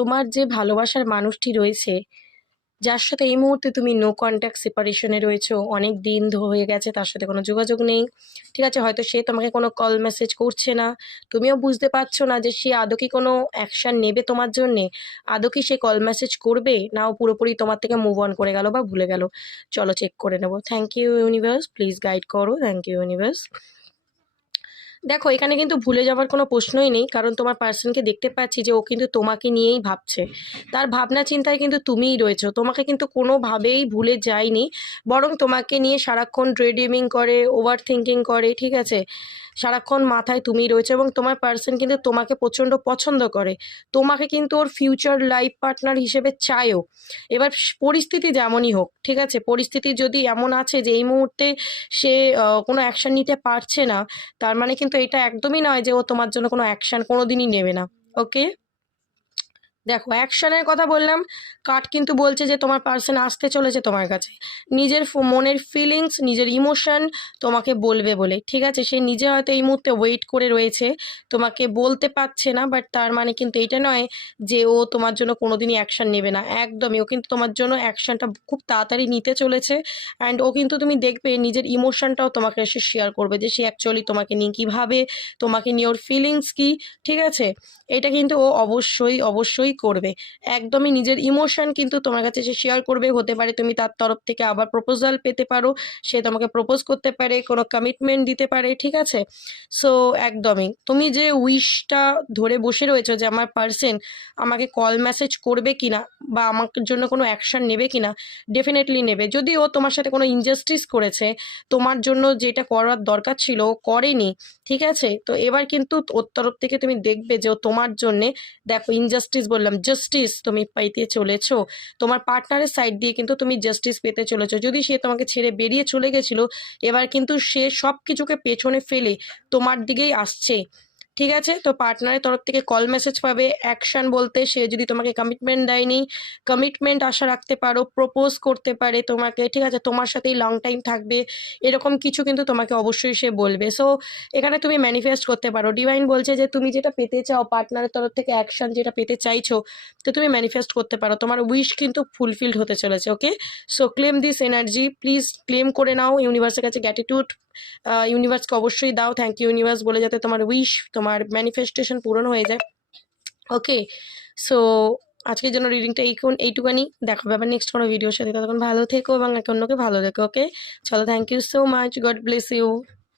তোমার যে ভালোবাসার মানুষটি রয়েছে, যার সাথে এই মুহূর্তে তুমি নো কন্ট্যাক্ট সেপারেশনে রয়েছো, অনেক দিন হয়ে গেছে তার সাথে কোনো যোগাযোগ নেই, ঠিক আছে, হয়তো সে তোমাকে কোনো কল মেসেজ করছে না, তুমিও বুঝতে পারছো না যে সে আদৌ কি কোনো অ্যাকশন নেবে তোমার জন্যে, আদৌ কি সে কল মেসেজ করবে, নাও পুরোপুরি তোমার থেকে মুভ অন করে গেল বা ভুলে গেল। চলো চেক করে নেবো। Thank you universe, please guide করো। Thank you universe. দেখো, এখানে কিন্তু ভুলে যাওয়ার কোনো প্রশ্নই নেই, কারণ তোমার পার্সনকে দেখতে পাচ্ছি যে ও কিন্তু তোমাকে নিয়েই ভাবছে, তার ভাবনা চিন্তায় কিন্তু তুমিই রয়েছো, তোমাকে কিন্তু কোনোভাবেই ভুলে যায়নি, বরং তোমাকে নিয়ে সারাক্ষণ ড্রেডিমিং করে, ওভার থিঙ্কিং করে, ঠিক আছে, সারাক্ষণ মাথায় তুমিই রয়েছে, এবং তোমার পার্সন কিন্তু তোমাকে প্রচণ্ড পছন্দ করে, তোমাকে কিন্তু ওর ফিউচার লাইফ পার্টনার হিসেবে চায়ও। এবার পরিস্থিতি যেমনই হোক, ঠিক আছে, পরিস্থিতি যদি এমন আছে যে এই মুহূর্তে সে কোনো অ্যাকশন নিতে পারছে না, তার মানে কিন্তু এটা একদমই নয় যে ও তোমার জন্য কোনো অ্যাকশন কোনোদিনই নেবে না। ওকে, দেখো অ্যাকশনের কথা বললাম, কার্ড কিন্তু বলছে যে তোমার পার্সন আসতে চলেছে তোমার কাছে, নিজের মনের ফিলিংস, নিজের ইমোশন তোমাকে বলবে বলে, ঠিক আছে, সে নিজে হয়তো এই মুহূর্তে ওয়েট করে রয়েছে, তোমাকে বলতে পারছে না, বাট তার মানে কিন্তু এইটা নয় যে ও তোমার জন্য কোনোদিনই অ্যাকশন নেবে না, একদমই, ও কিন্তু তোমার জন্য অ্যাকশনটা খুব তাড়াতাড়ি নিতে চলেছে। অ্যান্ড ও কিন্তু তুমি দেখবে নিজের ইমোশনটাও তোমাকে এসে শেয়ার করবে যে সে অ্যাকচুয়ালি তোমাকে নিয়ে কীভাবে, তোমাকে নিয়ে ওর ফিলিংস কী, ঠিক আছে, এটা কিন্তু ও অবশ্যই অবশ্যই করবে, একদমই নিজের ইমোশন কিন্তু তোমার কাছে সে শেয়ার করবে, হতে পারে তুমি তার তরফ থেকে আবার প্রপোজাল পেতে পারো, সে তোমাকে প্রপোজ করতে পারে, কোনো কমিটমেন্ট দিতে পারে, ঠিক আছে। সো একদমই তুমি যে উইশটা ধরে বসে রয়েছো যে আমার পার্সন আমাকে কল মেসেজ করবে কিনা বা আমার জন্য কোনো অ্যাকশন নেবে কিনা, ডেফিনেটলি নেবে, যদি ও তোমার সাথে কোনো ইনজাস্টিস করেছে, তোমার জন্য যেটা করার দরকার ছিল ও করেনি, ঠিক আছে, তো এবার কিন্তু ওর তরফ থেকে তুমি দেখবে যে ও তোমার জন্যে, দেখো ইনজাস্টিস বললাম, জাস্টিস তুমি পাইতে চলেছো, তোমার পার্টনারের সাইড দিয়ে কিন্তু তুমি জাস্টিস পেতে চলেছো, যদি সে তোমাকে ছেড়ে বেরিয়ে চলে গেছিলো, এবার কিন্তু সে সব কিছুকে পেছনে ফেলে তোমার দিকেই আসছে, ঠিক আছে, তো পার্টনারের তরফ থেকে কল মেসেজ পাবে, অ্যাকশন বলতে সে যদি তোমাকে কমিটমেন্ট দেয়নি, কমিটমেন্ট আশা রাখতে পারো, প্রপোজ করতে পারে তোমাকে, ঠিক আছে, তোমার সাথেই লং টাইম থাকবে, এরকম কিছু কিন্তু তোমাকে অবশ্যই সে বলবে। সো এখানে তুমি ম্যানিফেস্ট করতে পারো, ডিভাইন বলছে যে তুমি যেটা পেতে চাও, পার্টনারের তরফ থেকে অ্যাকশন যেটা পেতে চাইছো, তো তুমি ম্যানিফেস্ট করতে পারো, তোমার উইশ কিন্তু ফুলফিলড হতে চলেছে। Okay, so claim this energy, please claim করে নাও, ইউনিভার্সের কাছে গ্র্যাটিটিউড ইউনিভার্সকে অবশ্যই দাও, থ্যাংক ইউ ইউনিভার্স বলে, যাতে তোমার উইশ, তোমার ম্যানিফেস্টেশন পূরণ হয়ে যায়। ওকে, সো আজকের জন্য রিডিংটা এইটুকানি, দেখা হবে আবার নেক্সট কোনো ভিডিওর সাথে, ততক্ষণ ভালো থেকো এবং একে অন্যকে ভালো রেখো। ওকে, চলো, thank you so much, god bless you.